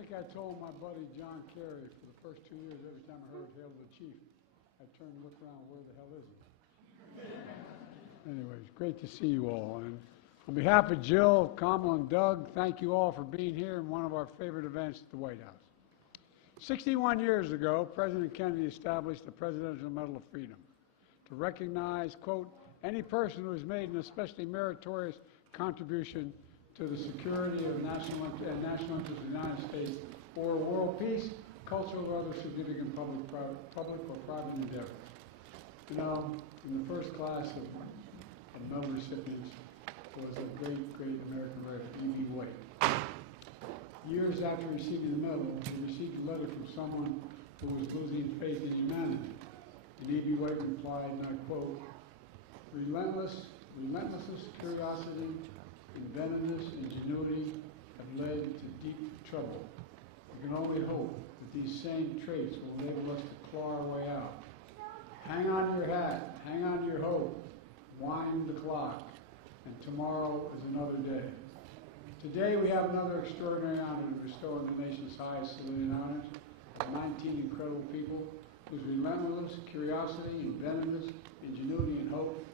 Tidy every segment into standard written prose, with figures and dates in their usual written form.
think I told my buddy John Kerry for the first 2 years, every time I heard Hail to the Chief, I turned and looked around, where the hell is he? Anyways, great to see you all. And on behalf of Jill, Kamala, and Doug, thank you all for being here in one of our favorite events at the White House. 61 years ago, President Kennedy established the Presidential Medal of Freedom to recognize, quote, any person who has made an especially meritorious contribution to the security of national interest of the United States or world peace, cultural or other significant public or private endeavor. You know, in the first class of medal recipients was a great American writer, E.B. White. Years after receiving the medal, he received a letter from someone who was losing faith in humanity. And E.B. White replied, and I quote, relentless curiosity, inventiveness, ingenuity have led to deep trouble. We can only hope that these same traits will enable us to claw our way out. Hang on to your hat, hang on to your hope, wind the clock, and tomorrow is another day. Today we have another extraordinary honor to bestow on the nation's highest civilian honors, 19 incredible people whose relentless curiosity, inventiveness, ingenuity, and hope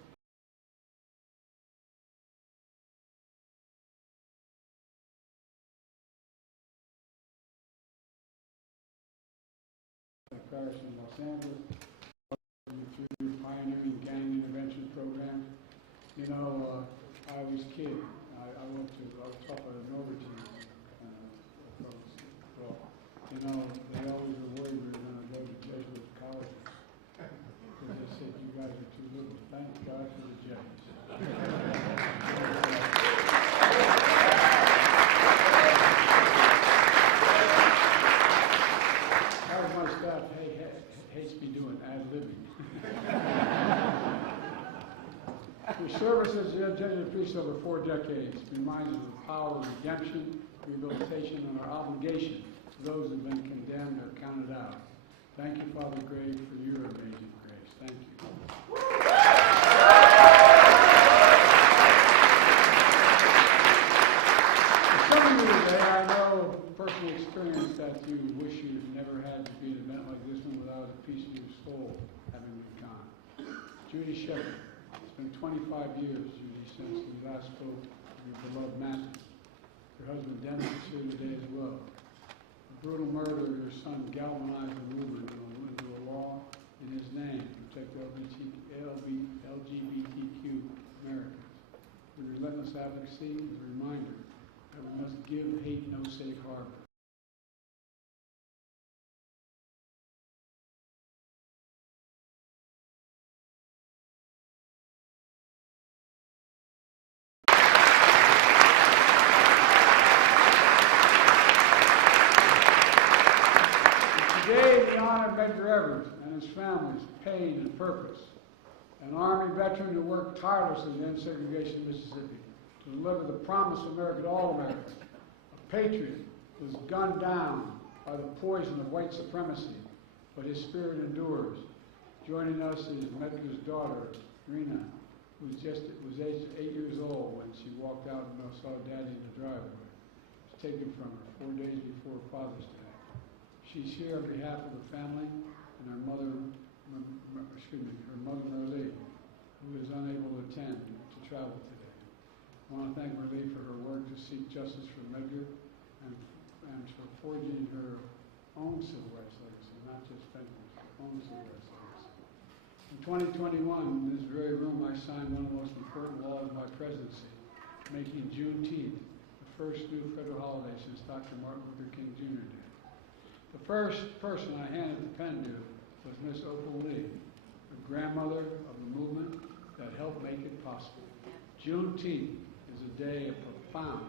Paris and Los Angeles, through pioneering gang intervention programs. You know, I was a kid. I was taught by the Norwegian folks. Well, you know, they always were worried we were going to go to Jesuit colleges. Because they said, you guys are too little. Thank God for the Jesuits. My staff hates me doing ad-libbing. Your service as a Jesuit priest over 4 decades reminds us of the power of redemption, rehabilitation, and our obligation to those who have been condemned or counted out. Thank you, Father Gray, for your amazing grace. Thank you. For some of you today, I know personal experience that you wish you never had to be at an event like this one without a piece of your soul having been gone. Judy Shepard, it's been 25 years, Judy, since we last spoke of your beloved Matthew. Your husband Dennis is here today as well. The brutal murder of your son galvanized the movement into a law in his name to protect LGBTQ Americans. Your relentless advocacy is a reminder that we must give hate no safe harbor. Today, we honor Medgar Evers and his family's pain and purpose, an Army veteran who worked tirelessly to end segregation in Mississippi, to deliver the promise of America to all Americans, a patriot who was gunned down by the poison of white supremacy, but his spirit endures. Joining us is Medgar's daughter, Rena, who was aged 8 years old when she walked out and saw Daddy in the driveway. It was taken from her 4 days before Father's Day. She's here on behalf of the family and her mother, Marlee, who is unable to attend to travel today. I want to thank Marlee for her work to seek justice for Medgar and for forging her own civil rights legacy, not just Fenton's, her own civil rights legacy. In 2021, in this very room, I signed one of the most important laws of my presidency, making Juneteenth the first new federal holiday since Dr. Martin Luther King Jr. did. The first person I handed the pen to was Miss Opal Lee, the grandmother of the movement that helped make it possible. Juneteenth is a day of profound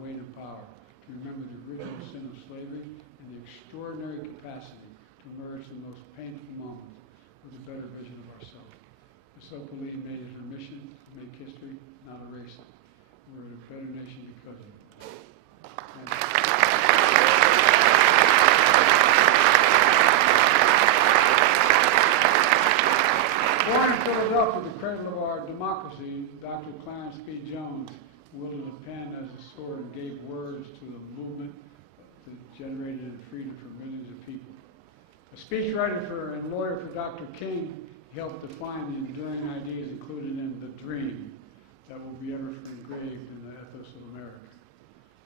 weight and power to remember the original sin of slavery and the extraordinary capacity to emerge from those painful moments with a better vision of ourselves. Miss Opal Lee made it her mission to make history, not erase it. We're a better nation because of it. Thank you. Born in Philadelphia, the cradle of our democracy, Dr. Clarence P. Jones wielded a pen as a sword and gave words to the movement that generated freedom for millions of people. A speechwriter and lawyer for Dr. King, he helped define the enduring ideas included in the dream that will be ever engraved in the ethos of America.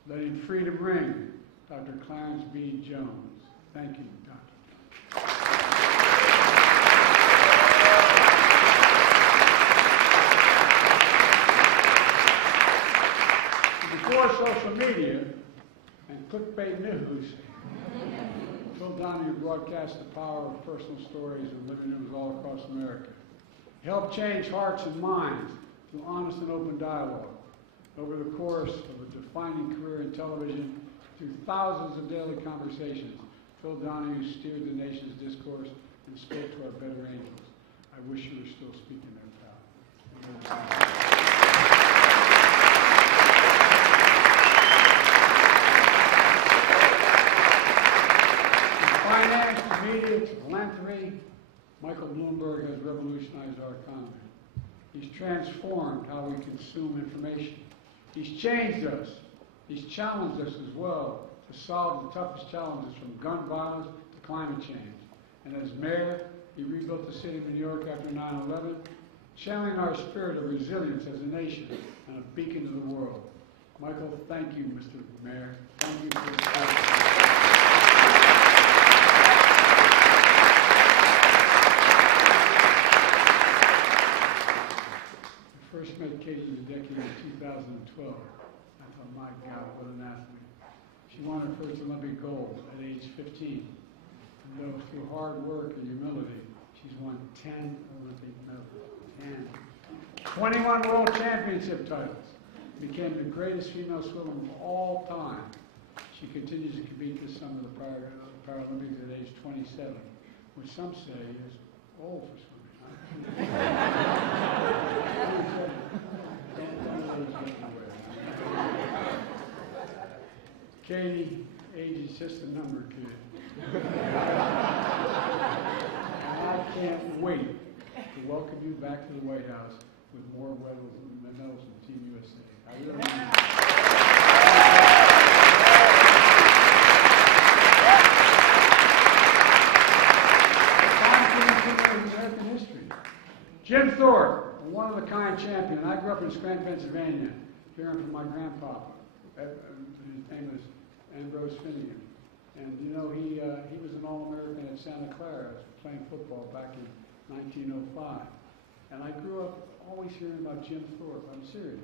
Letting freedom ring, Dr. Clarence B. Jones. Thank you, Doctor. Before social media and clickbait news, Phil Donahue broadcast the power of personal stories and living news all across America. He helped change hearts and minds through honest and open dialogue. Over the course of a defining career in television, through thousands of daily conversations, Phil Donahue steered the nation's discourse and spoke to our better angels. I wish you were still speaking there, pal. Finance, media, to philanthropy, Michael Bloomberg has revolutionized our economy. He's transformed how we consume information. He's changed us. He's challenged us as well to solve the toughest challenges from gun violence to climate change. And as mayor, he rebuilt the city of New York after 9/11, channeling our spirit of resilience as a nation and a beacon to the world. Michael, thank you, Mr. Mayor. Thank you for this First met Katie in the decade of 2012. I thought, my God, what an athlete. She won her first Olympic gold at age 15. And though through hard work and humility, she's won 10 Olympic medals. 10. 21 world championship titles. Became the greatest female swimmer of all time. She continues to compete this summer at the Paralympics at age 27, which some say is old for swimming. Katie, age is just a number, kid. And I can't wait to welcome you back to the White House with more medals from Team USA. I really do. American history. Jim Thorpe, a one-of-a-kind champion. I grew up in Scranton, Pennsylvania, hearing from my grandpapa. His name was Ambrose Finnegan. And you know, he was an All-American at Santa Clara playing football back in 1905. And I grew up always hearing about Jim Thorpe. I'm serious.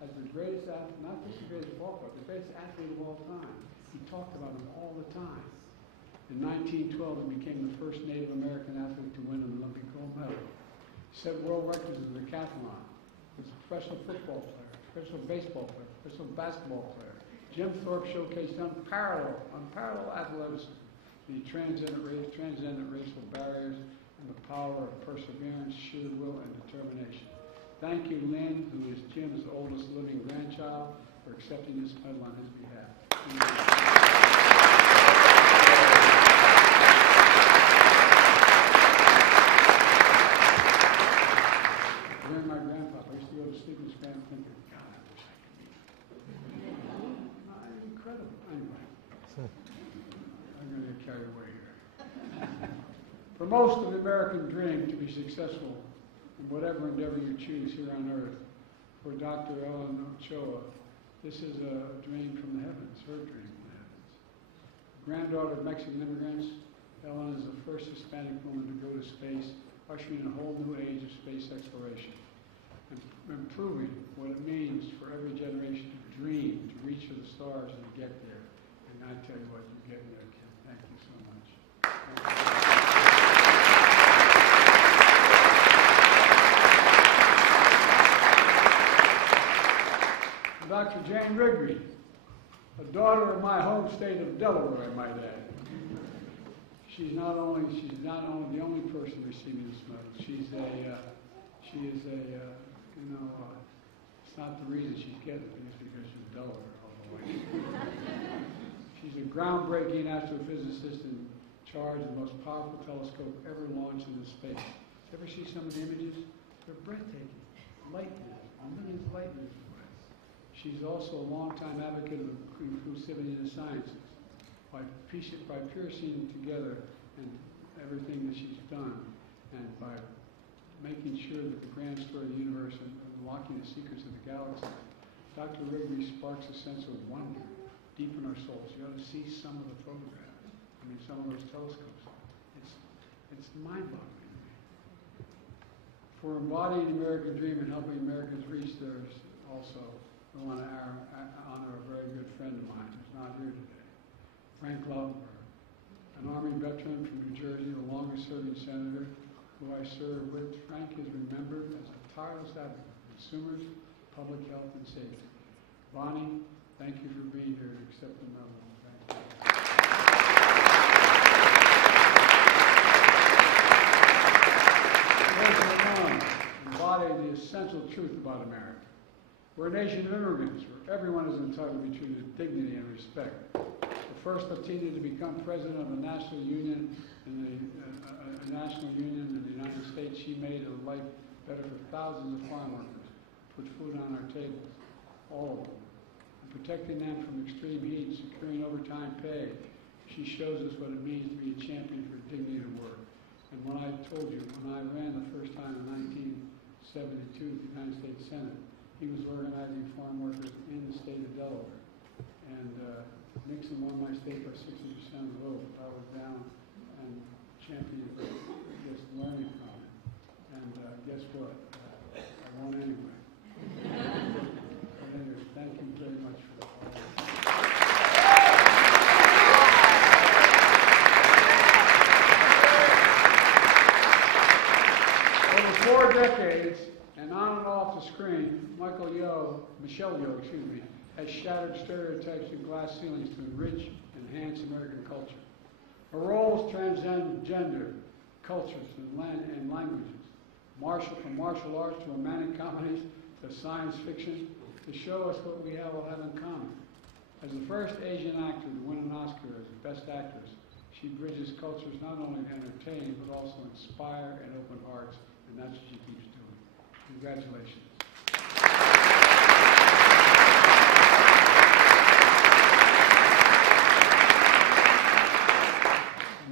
As the greatest athlete, not just the greatest ball player, the greatest athlete of all time. He talked about him all the time. In 1912, he became the first Native American athlete to win an Olympic gold medal. Set world records in the decathlon. Was a professional football player, professional baseball player, professional basketball player. Jim Thorpe showcased unparalleled athleticism, the transcendent racial barriers, and the power of perseverance, sheer will, and determination. Thank you, Lynn, who is Jim's oldest living grandchild, for accepting this medal on his behalf. During my grandpapa, I used to go to sleep in Scranton thinking, God, I wish I could be there. Incredible. Anyway, I'm going to get carried away here. For most of the American dream to be successful in whatever endeavor you choose here on earth, for Dr. Ellen Ochoa, this is a dream from the heavens, her dream from the heavens. Granddaughter of Mexican immigrants, Ellen is the first Hispanic woman to go to space, ushering in a whole new age of space exploration, and proving what it means for every generation to dream, to reach for the stars and to get there. And I tell you what, you're getting there, kid. Thank you so much. Dr. Jane Rigby, a daughter of my home state of Delaware, I might add. She's not only the only person receiving this medal. It's not the reason she's getting it, it's because she's Delaware all the way. She's a groundbreaking astrophysicist in charge of the most powerful telescope ever launched into space. You ever see some of the images? They're breathtaking. Light years, millions of light years away. She's also a longtime advocate of inclusivity in the sciences. by piecing together and everything that she's done, and by making sure that the grand story of the universe and unlocking the secrets of the galaxy, Dr. Wrigley sparks a sense of wonder deep in our souls. You ought to see some of the photographs. I mean, some of those telescopes. It's mind-boggling. For embodying the American dream and helping Americans reach theirs, also, we want to honor a very good friend of mine who's not here today, Frank Lautenberg, an Army veteran from New Jersey, the longest-serving senator who I served with. Frank is remembered as a tireless advocate for consumers, public health, and safety. Bonnie, thank you for being here to accept the medal. Thank you. Embody the essential truth about America. We're a nation of immigrants where everyone is entitled to be treated with dignity and respect. The first Latina to become president of a national union in the United States, she made a life better for thousands of farm workers, put food on our tables, all of them. And protecting them from extreme heat, securing overtime pay, she shows us what it means to be a champion for dignity at work. And when I told you, when I ran the first time in 1972 to the United States Senate, he was organizing farm workers in the state of Delaware. And Nixon won my state by 60% of the vote. I was down and championed for just learning from it. And guess what? I won anyway. But anyway, thank you very much for that. Over 4 decades, and on and off the screen, Michelle Yeoh, has shattered stereotypes and glass ceilings to enrich and enhance American culture. Her roles transcend gender, cultures, and languages. From martial arts to romantic comedies to science fiction, to show us what we all have in common. As the first Asian actor to win an Oscar as Best Actress, she bridges cultures not only to entertain, but also inspire and open hearts, and that's what she keeps doing. Congratulations.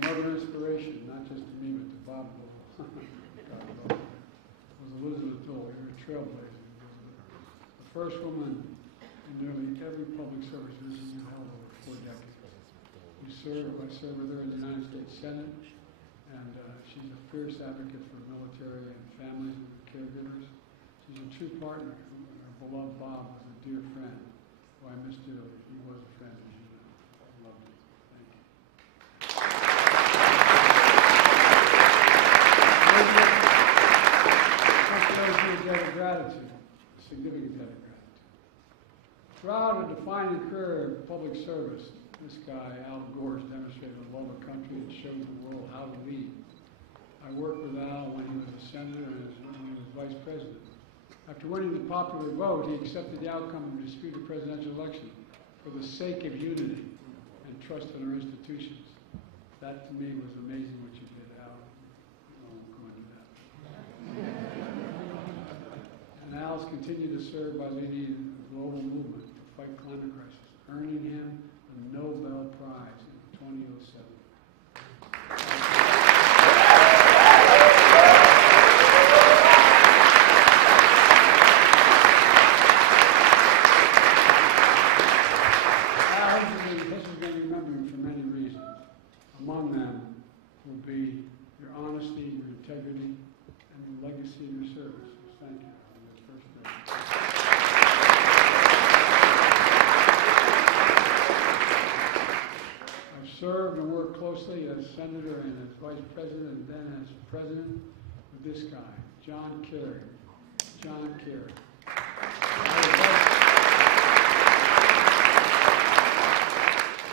Another inspiration, not just to me, but to Bob Dole. was Elizabeth Dole. You're a trailblazer. The first woman in nearly every public service position you held over 4 decades. I served with her in the United States Senate, and she's a fierce advocate for military and families and caregivers. She's a true partner. Our beloved Bob was a dear friend who I miss dearly. He was a friend, as you know. I love you. Thank you. A debt of gratitude, a significant debt of gratitude. Throughout a defining career in public service, this guy, Al Gore, has demonstrated a love of country and showed the world how to lead. I worked with Al when he was a senator and when he was vice president. After winning the popular vote, he accepted the outcome of a disputed presidential election for the sake of unity and trust in our institutions. That, to me, was amazing what you did, Al. I won't go into that. And Al's continued to serve by leading a global movement to fight climate crisis, earning him the Nobel Prize in 2007. This is going to remember you for many reasons. Among them will be your honesty, your integrity, and the legacy of your service. Thank you on this first day. I've served and worked closely as senator and as vice president and then as president with this guy, John Kerry. John Kerry.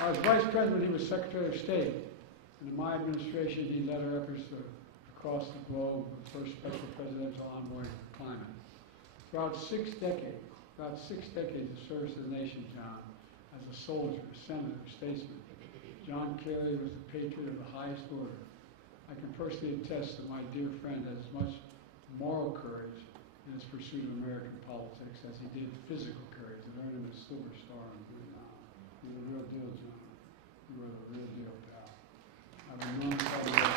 I was vice president, he was Secretary of State. And in my administration, he led our efforts across the globe with the first special presidential envoy for climate. Throughout 6 decades of service to the nation, John, as a soldier, a senator, a statesman, John Kerry was the patriot of the highest order. I can personally attest that my dear friend has as much moral courage in his pursuit of American politics as he did physical courage that earned him a Silver Star in Vietnam. He's a real deal, John. You are the real deal, pal. I've been enormous admiration.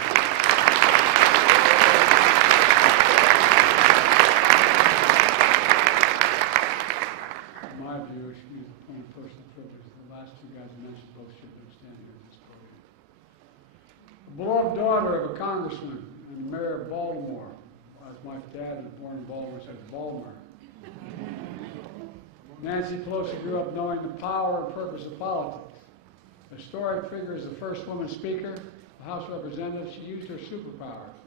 In my view, it should be the point of personal privilege. The last two guys I mentioned both should have been standing here at this podium. The beloved daughter of a congressman and the mayor of Baltimore, as my dad was born in Baltimore, said Baltimore. Nancy Pelosi grew up knowing the power and purpose of politics. A historic figure as the first woman speaker of the House of Representatives, she used her superpowers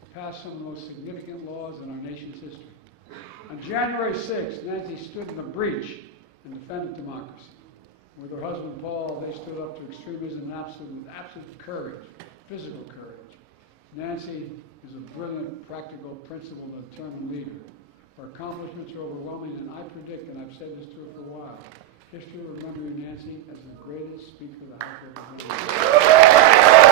to pass some of the most significant laws in our nation's history. On January 6th, Nancy stood in the breach and defended democracy. With her husband Paul, they stood up to extremism with absolute courage, physical courage. Nancy is a brilliant, practical, principled, and determined leader. Her accomplishments are overwhelming, and I predict, and I've said this to her for a while, history will remember you, Nancy, as the greatest speaker of the House of Representatives.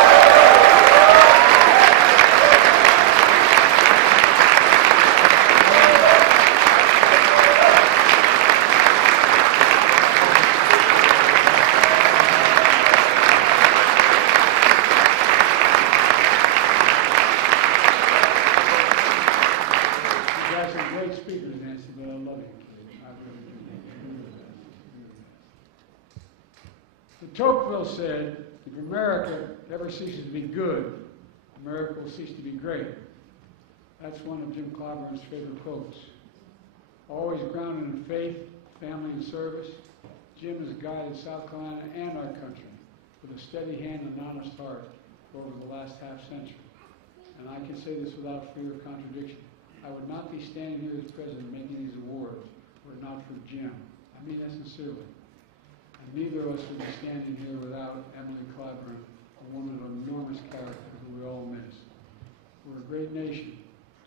Tocqueville said, if America ever ceases to be good, America will cease to be great. That's one of Jim Clyburn's favorite quotes. Always grounded in faith, family, and service, Jim has guided South Carolina and our country with a steady hand and honest heart over the last half-century. And I can say this without fear of contradiction. I would not be standing here as president making these awards were it not for Jim. I mean that sincerely. And neither of us would be standing here without Emily Clyburn, a woman of enormous character who we all miss. We're a great nation,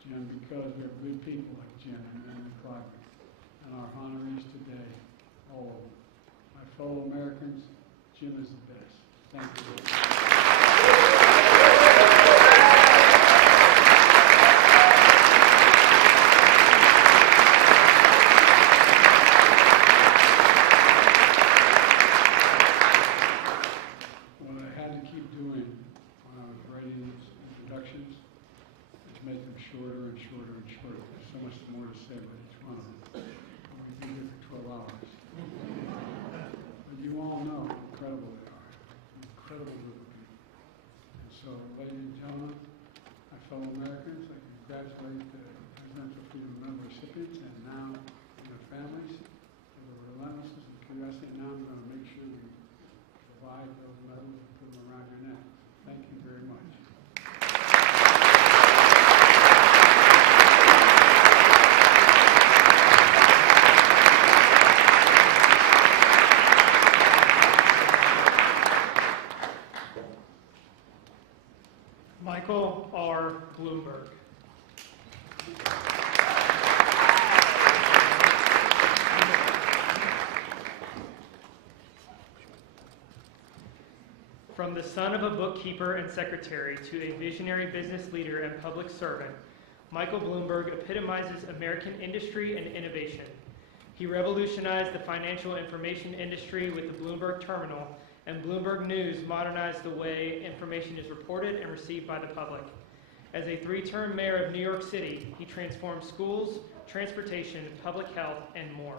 Jim, because we have good people like Jim and Emily Clyburn. And our honorees today, all of them. My fellow Americans, Jim is the best. Thank you. Shorter and shorter and shorter. There's so much more to say about each one of them. We'd be here for 12 hours. But you all know how incredible they are. Incredible group of people. And so, ladies and gentlemen, my fellow Americans, I congratulate the Presidential Freedom Medal recipients and now their families for the relentlessness and curiosity. And now I'm going to make sure we provide those medals and put them around your neck. Thank you very much. Michael R. Bloomberg. From the son of a bookkeeper and secretary to a visionary business leader and public servant, Michael Bloomberg epitomizes American industry and innovation. He revolutionized the financial information industry with the Bloomberg Terminal, and Bloomberg News modernized the way information is reported and received by the public. As a three-term mayor of New York City, he transformed schools, transportation, public health, and more.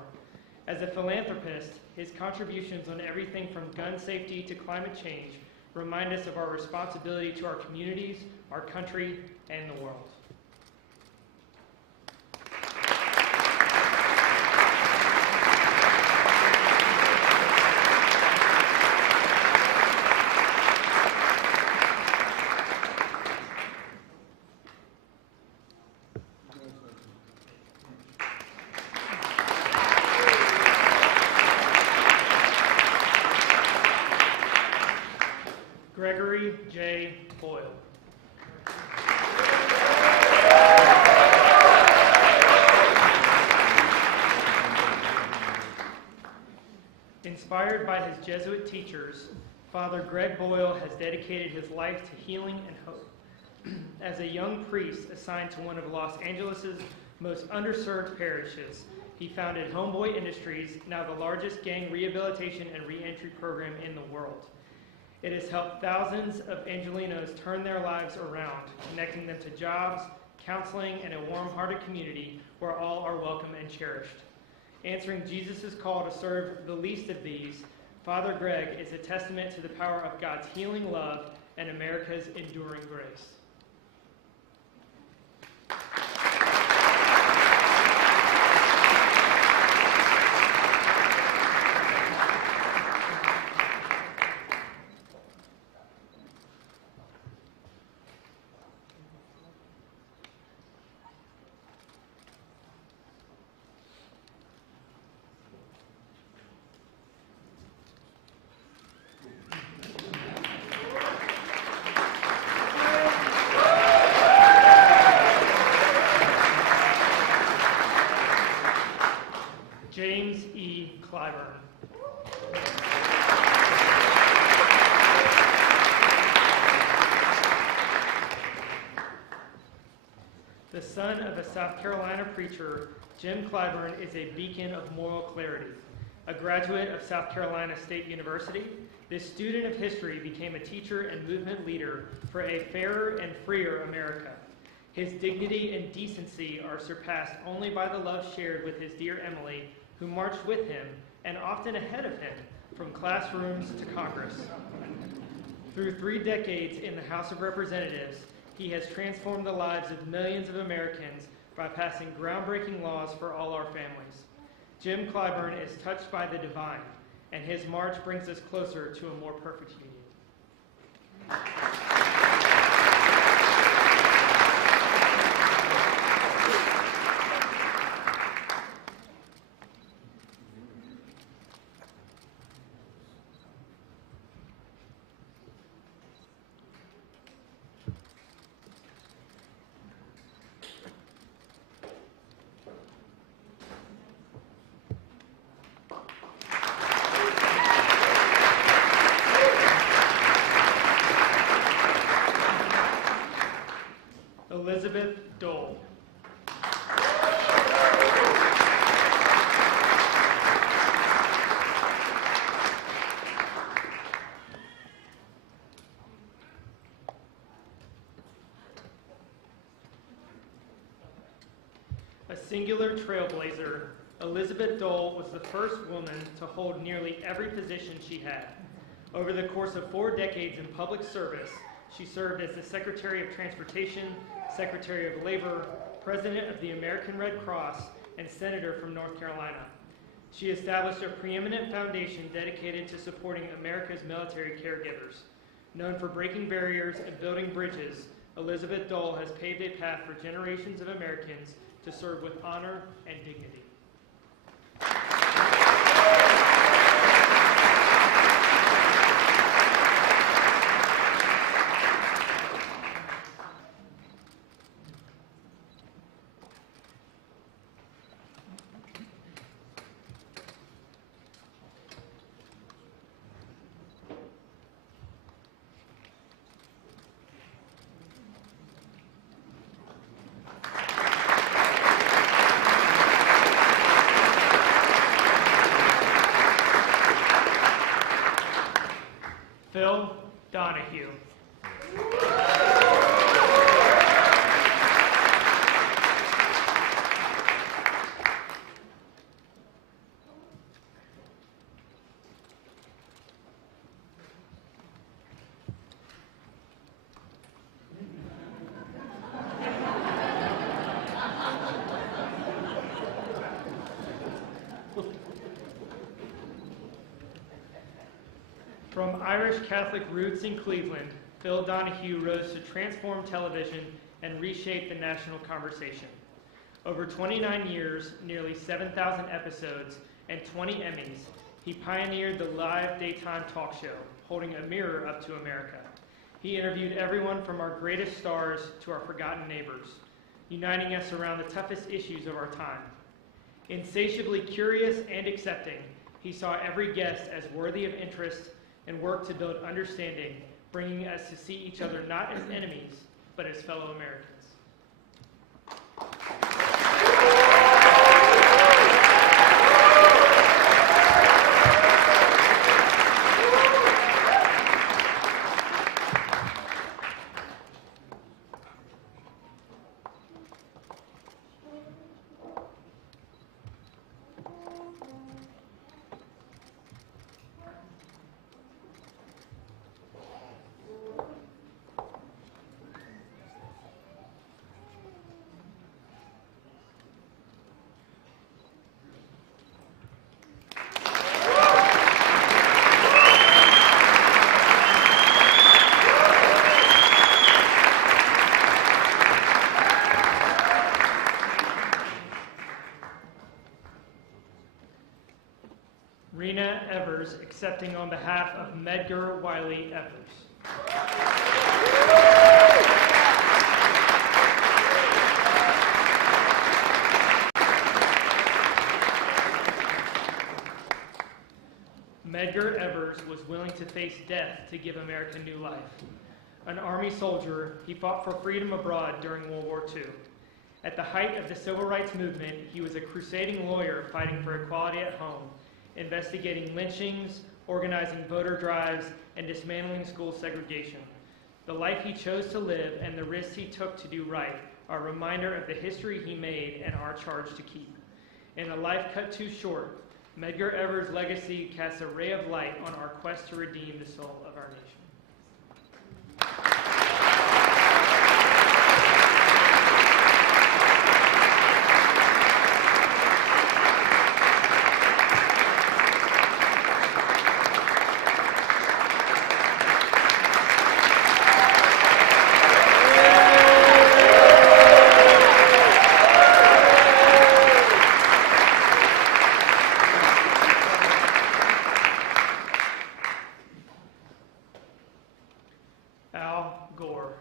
As a philanthropist, his contributions on everything from gun safety to climate change remind us of our responsibility to our communities, our country, and the world. Gregory J. Boyle. Inspired by his Jesuit teachers, Father Greg Boyle has dedicated his life to healing and hope. As a young priest assigned to one of Los Angeles' most underserved parishes, he founded Homeboy Industries, now the largest gang rehabilitation and reentry program in the world. It has helped thousands of Angelenos turn their lives around, connecting them to jobs, counseling, and a warm-hearted community where all are welcome and cherished. Answering Jesus' call to serve the least of these, Father Greg is a testament to the power of God's healing love and America's enduring grace. James E. Clyburn. The son of a South Carolina preacher, Jim Clyburn is a beacon of moral clarity. A graduate of South Carolina State University, this student of history became a teacher and movement leader for a fairer and freer America. His dignity and decency are surpassed only by the love shared with his dear Emily, who marched with him and often ahead of him from classrooms to Congress. Through 3 decades in the House of Representatives, he has transformed the lives of millions of Americans by passing groundbreaking laws for all our families. Jim Clyburn is touched by the divine, and his march brings us closer to a more perfect union. Elizabeth Dole. A singular trailblazer, Elizabeth Dole was the first woman to hold nearly every position she had. Over the course of 4 decades in public service, she served as the Secretary of Transportation, Secretary of Labor, President of the American Red Cross, and Senator from North Carolina. She established a preeminent foundation dedicated to supporting America's military caregivers. Known for breaking barriers and building bridges, Elizabeth Dole has paved a path for generations of Americans to serve with honor and dignity. Phil Donahue. From Irish Catholic roots in Cleveland, Phil Donahue rose to transform television and reshape the national conversation. Over 29 years, nearly 7,000 episodes, and 20 Emmys, he pioneered the live daytime talk show, holding a mirror up to America. He interviewed everyone from our greatest stars to our forgotten neighbors, uniting us around the toughest issues of our time. Insatiably curious and accepting, he saw every guest as worthy of interest and worked to build understanding, bringing us to see each other not as enemies, but as fellow Americans. Evers accepting on behalf of Medgar Wiley Evers. Medgar Evers was willing to face death to give America new life. An Army soldier, he fought for freedom abroad during World War II. At the height of the Civil Rights Movement, he was a crusading lawyer fighting for equality at home, investigating lynchings, organizing voter drives, and dismantling school segregation. The life he chose to live and the risks he took to do right are a reminder of the history he made and our charge to keep. In a life cut too short, Medgar Evers' legacy casts a ray of light on our quest to redeem the soul of our nation. Al Gore.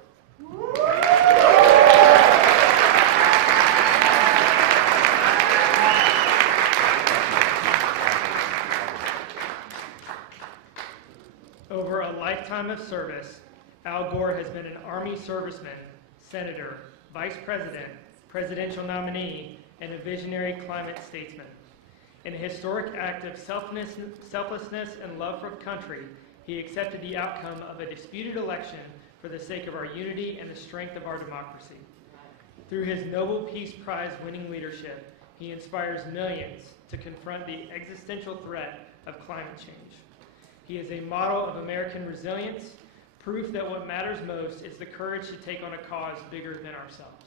Over a lifetime of service, Al Gore has been an Army serviceman, senator, vice president, presidential nominee, and a visionary climate statesman. In a historic act of selflessness and love for country, he accepted the outcome of a disputed election for the sake of our unity and the strength of our democracy. Through his Nobel Peace Prize winning leadership, he inspires millions to confront the existential threat of climate change. He is a model of American resilience, proof that what matters most is the courage to take on a cause bigger than ourselves.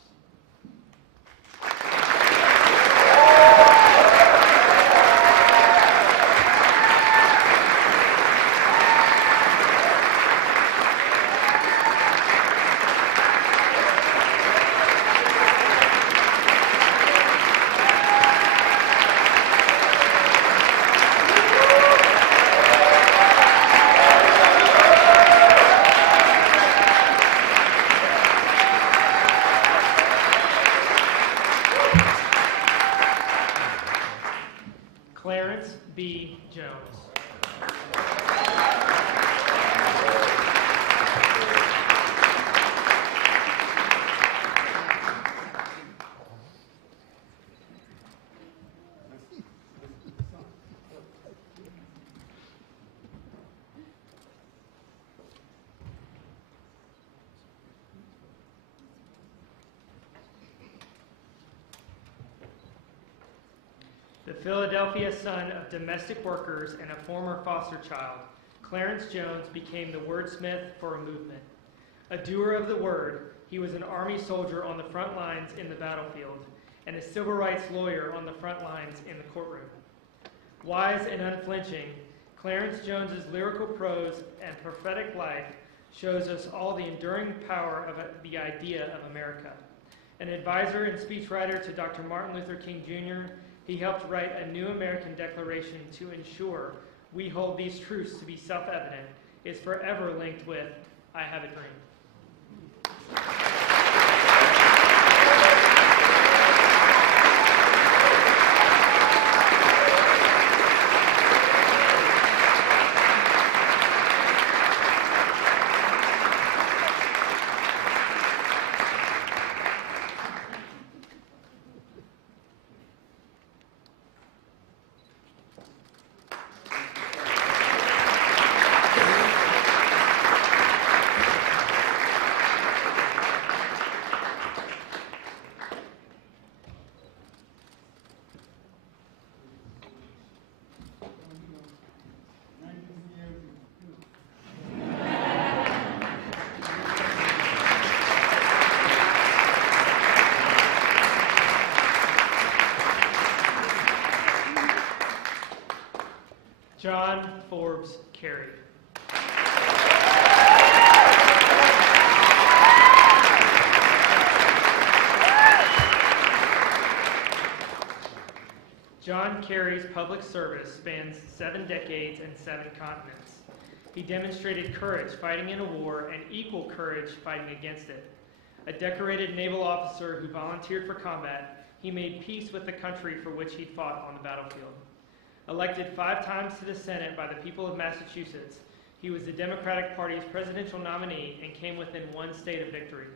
Clarence B. Jones. The Philadelphia son of domestic workers and a former foster child, Clarence Jones became the wordsmith for a movement. A doer of the word, he was an Army soldier on the front lines in the battlefield and a civil rights lawyer on the front lines in the courtroom. Wise and unflinching, Clarence Jones's lyrical prose and prophetic life shows us all the enduring power of the idea of America. An advisor and speechwriter to Dr. Martin Luther King Jr., he helped write a new American Declaration to ensure we hold these truths to be self-evident, is forever linked with, I have a dream. John Forbes Carey. John Kerry's public service spans 7 decades and 7 continents. He demonstrated courage fighting in a war and equal courage fighting against it. A decorated naval officer who volunteered for combat, he made peace with the country for which he'd fought on the battlefield. Elected 5 times to the Senate by the people of Massachusetts, he was the Democratic Party's presidential nominee and came within 1 state of victory.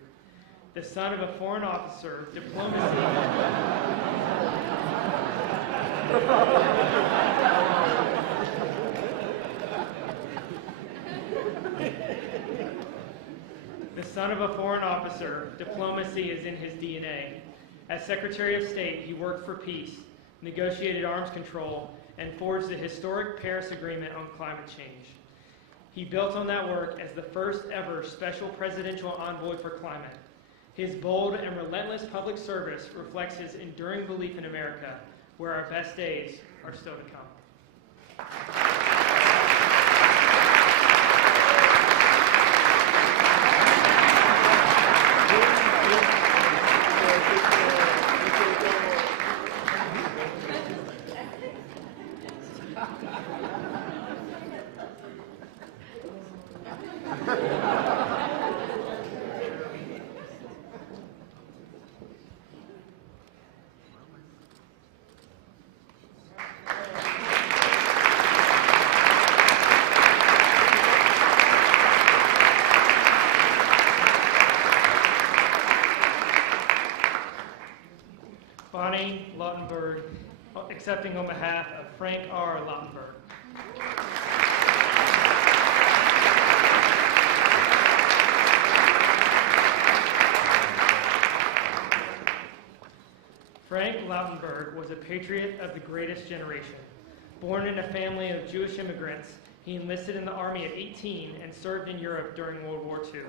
The son of a foreign officer, diplomacy... The son of a foreign officer, diplomacy is in his DNA. As Secretary of State, he worked for peace, negotiated arms control, and forged the historic Paris Agreement on climate change. He built on that work as the first ever special presidential envoy for climate. His bold and relentless public service reflects his enduring belief in America, where our best days are still to come. Bonnie Lautenberg, accepting on behalf of Frank R. Lautenberg. Frank Lautenberg was a patriot of the greatest generation. Born in a family of Jewish immigrants, he enlisted in the Army at 18 and served in Europe during World War II.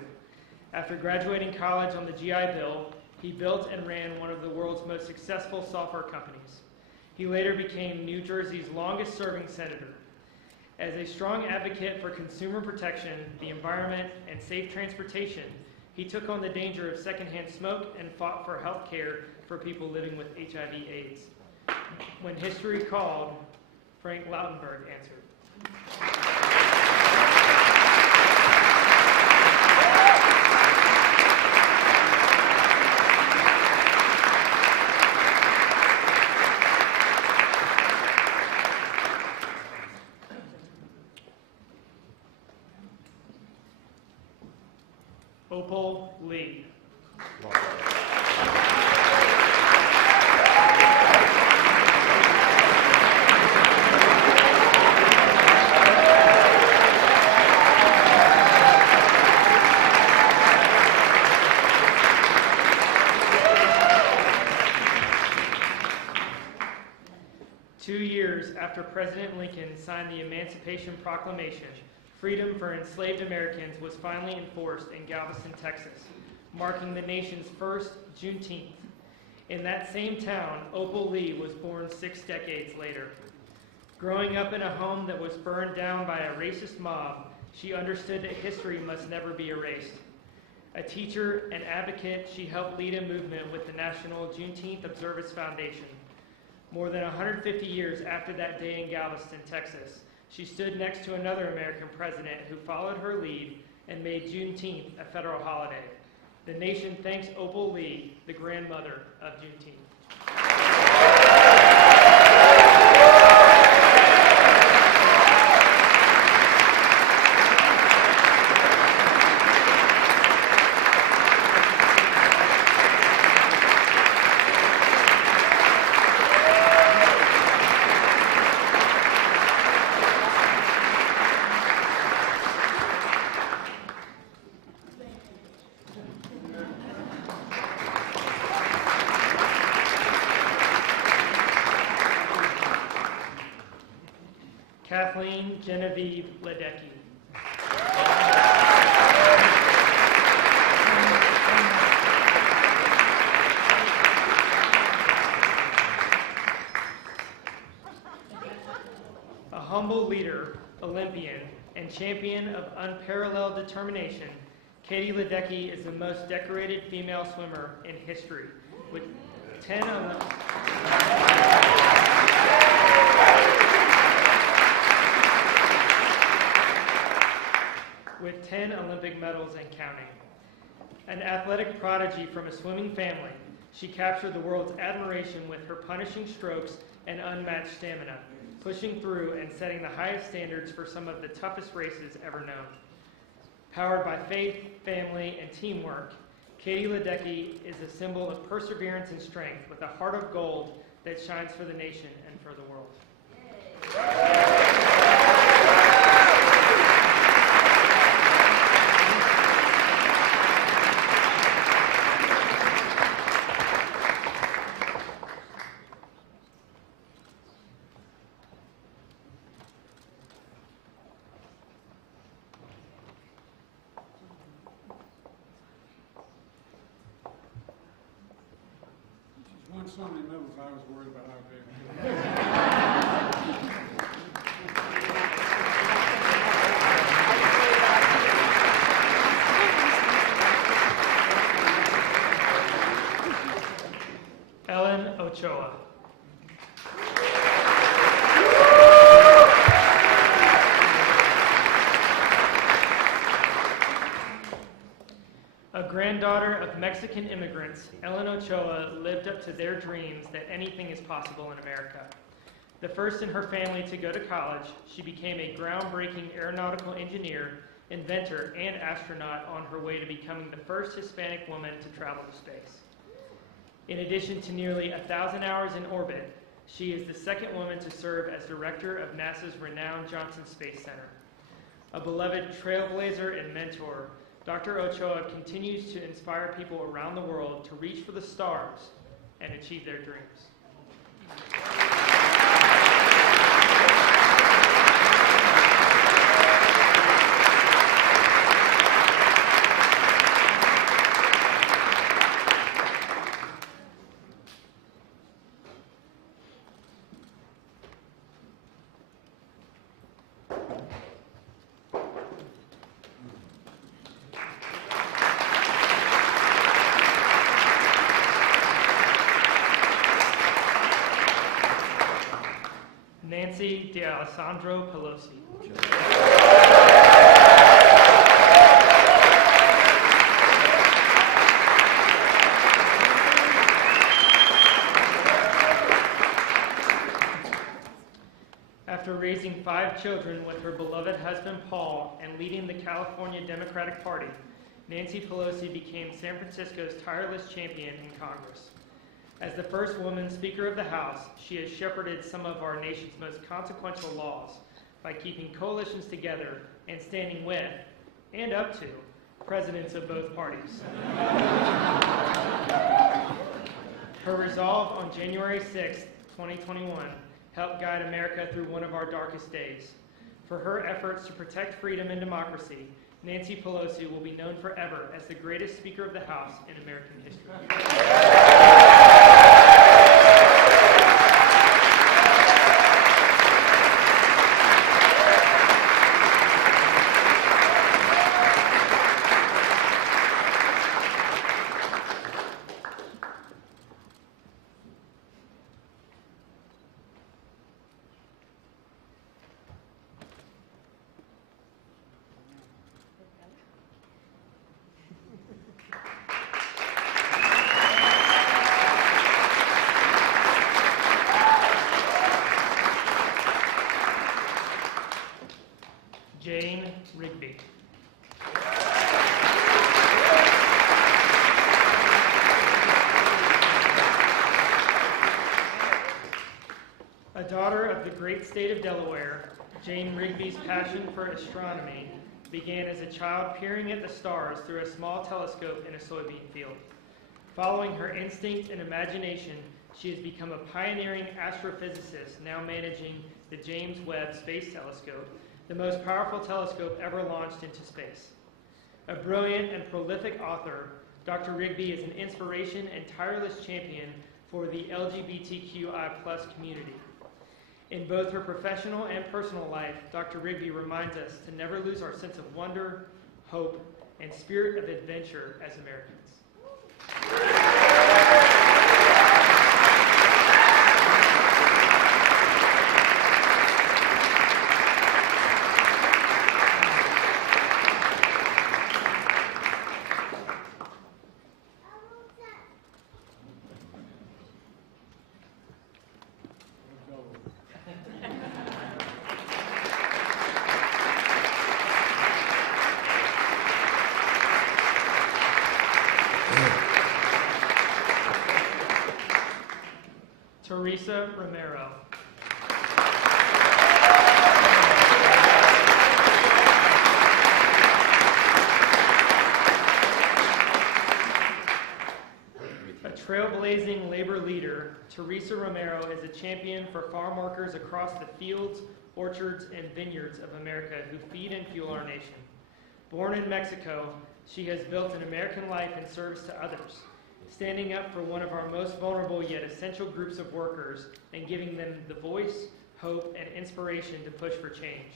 After graduating college on the GI Bill, he built and ran one of the world's most successful software companies. He later became New Jersey's longest-serving senator. As a strong advocate for consumer protection, the environment, and safe transportation, he took on the danger of secondhand smoke and fought for health care for people living with HIV/AIDS. When history called, Frank Lautenberg answered. Opal Lee. 2 years after President Lincoln signed the Emancipation Proclamation, freedom for enslaved Americans was finally enforced in Galveston, Texas, marking the nation's first Juneteenth. In that same town, Opal Lee was born 6 decades later. Growing up in a home that was burned down by a racist mob, she understood that history must never be erased. A teacher and advocate, she helped lead a movement with the National Juneteenth Observance Foundation. More than 150 years after that day in Galveston, Texas, she stood next to another American president who followed her lead and made Juneteenth a federal holiday. The nation thanks Opal Lee, the grandmother of Juneteenth. Kathleen Genevieve Ledecky. A humble leader, Olympian, and champion of unparalleled determination, Katie Ledecky is the most decorated female swimmer in history, with with 10 Olympic medals and counting. An athletic prodigy from a swimming family, she captured the world's admiration with her punishing strokes and unmatched stamina, pushing through and setting the highest standards for some of the toughest races ever known. Powered by faith, family, and teamwork, Katie Ledecky is a symbol of perseverance and strength with a heart of gold that shines for the nation and for the world. One so many medals, I was worried about how big. Ellen Ochoa. A granddaughter of Mexican immigrants, Ellen Ochoa lived up to their dreams that anything is possible in America. The first in her family to go to college, she became a groundbreaking aeronautical engineer, inventor, and astronaut on her way to becoming the first Hispanic woman to travel to space. In addition to nearly 1,000 hours in orbit, she is the second woman to serve as director of NASA's renowned Johnson Space Center. A beloved trailblazer and mentor, Dr. Ochoa continues to inspire people around the world to reach for the stars and achieve their dreams. Nancy D'Alessandro Pelosi. After raising 5 children with her beloved husband Paul and leading the California Democratic Party, Nancy Pelosi became San Francisco's tireless champion in Congress. As the first woman Speaker of the House, she has shepherded some of our nation's most consequential laws by keeping coalitions together and standing with, and up to, presidents of both parties. Her resolve on January 6, 2021, helped guide America through one of our darkest days. For her efforts to protect freedom and democracy, Nancy Pelosi will be known forever as the greatest Speaker of the House in American history. Jane Rigby. A daughter of the great state of Delaware, Jane Rigby's passion for astronomy began as a child peering at the stars through a small telescope in a soybean field. Following her instinct and imagination, she has become a pioneering astrophysicist, now managing the James Webb Space Telescope, the most powerful telescope ever launched into space. A brilliant and prolific author, Dr. Rigby is an inspiration and tireless champion for the LGBTQI+ community. In both her professional and personal life, Dr. Rigby reminds us to never lose our sense of wonder, hope, and spirit of adventure as Americans. Teresa Romero. A trailblazing labor leader, Teresa Romero is a champion for farm workers across the fields, orchards, and vineyards of America who feed and fuel our nation. Born in Mexico, she has built an American life in service to others, standing up for one of our most vulnerable yet essential groups of workers and giving them the voice, hope, and inspiration to push for change.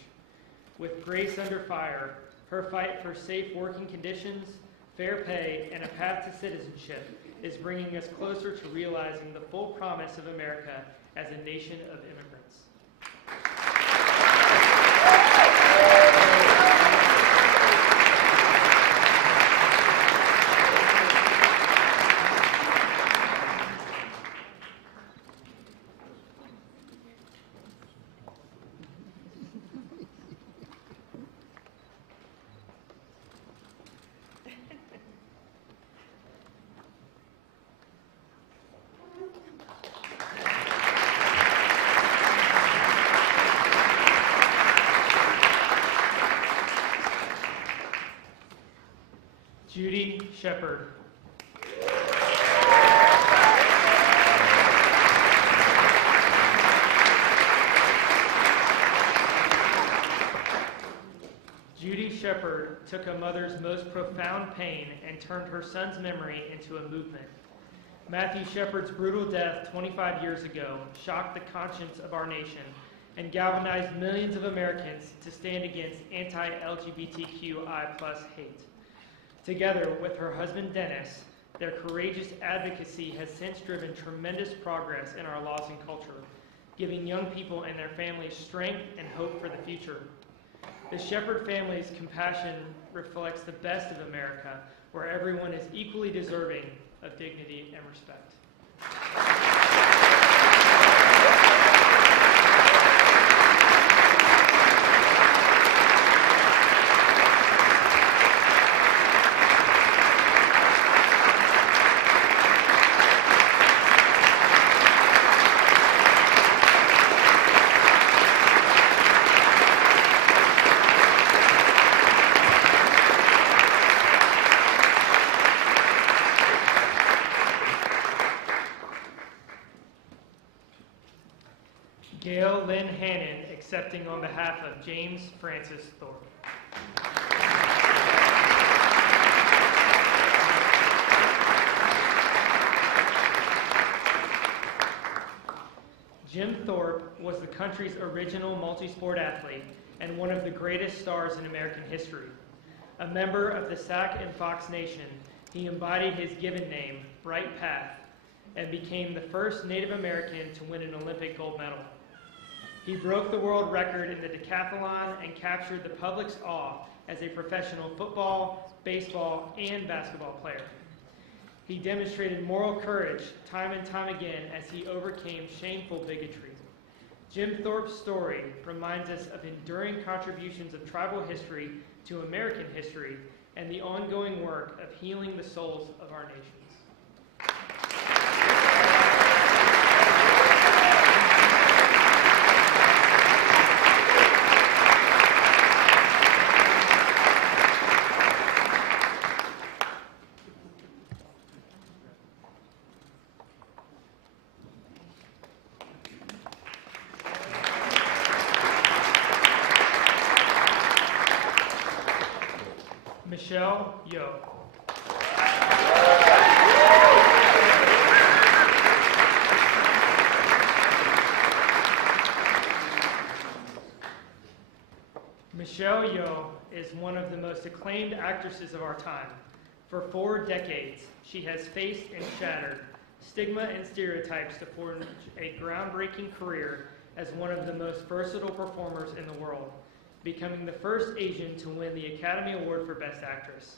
With grace under fire, her fight for safe working conditions, fair pay, and a path to citizenship is bringing us closer to realizing the full promise of America as a nation of immigrants. Judy Shepard. Judy Shepard took a mother's most profound pain and turned her son's memory into a movement. Matthew Shepard's brutal death 25 years ago shocked the conscience of our nation and galvanized millions of Americans to stand against anti-LGBTQI+ hate. Together with her husband Dennis, their courageous advocacy has since driven tremendous progress in our laws and culture, giving young people and their families strength and hope for the future. The Shepard family's compassion reflects the best of America, where everyone is equally deserving of dignity and respect. Gail Lynn Hannon, accepting on behalf of James Francis Thorpe. Jim Thorpe was the country's original multi-sport athlete and one of the greatest stars in American history. A member of the Sac and Fox Nation, he embodied his given name, Bright Path, and became the first Native American to win an Olympic gold medal. He broke the world record in the decathlon and captured the public's awe as a professional football, baseball, and basketball player. He demonstrated moral courage time and time again as he overcame shameful bigotry. Jim Thorpe's story reminds us of enduring contributions of tribal history to American history and the ongoing work of healing the souls of our nations. Michelle Yo. Michelle Yo is one of the most acclaimed actresses of our time. For 4 decades, she has faced and shattered stigma and stereotypes to forge a groundbreaking career as one of the most versatile performers in the world, becoming the first Asian to win the Academy Award for Best Actress.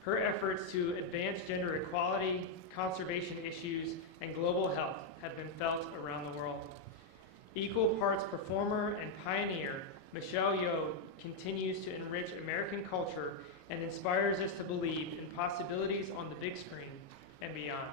Her efforts to advance gender equality, conservation issues, and global health have been felt around the world. Equal parts performer and pioneer, Michelle Yeoh continues to enrich American culture and inspires us to believe in possibilities on the big screen and beyond.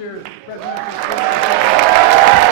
year's presidential.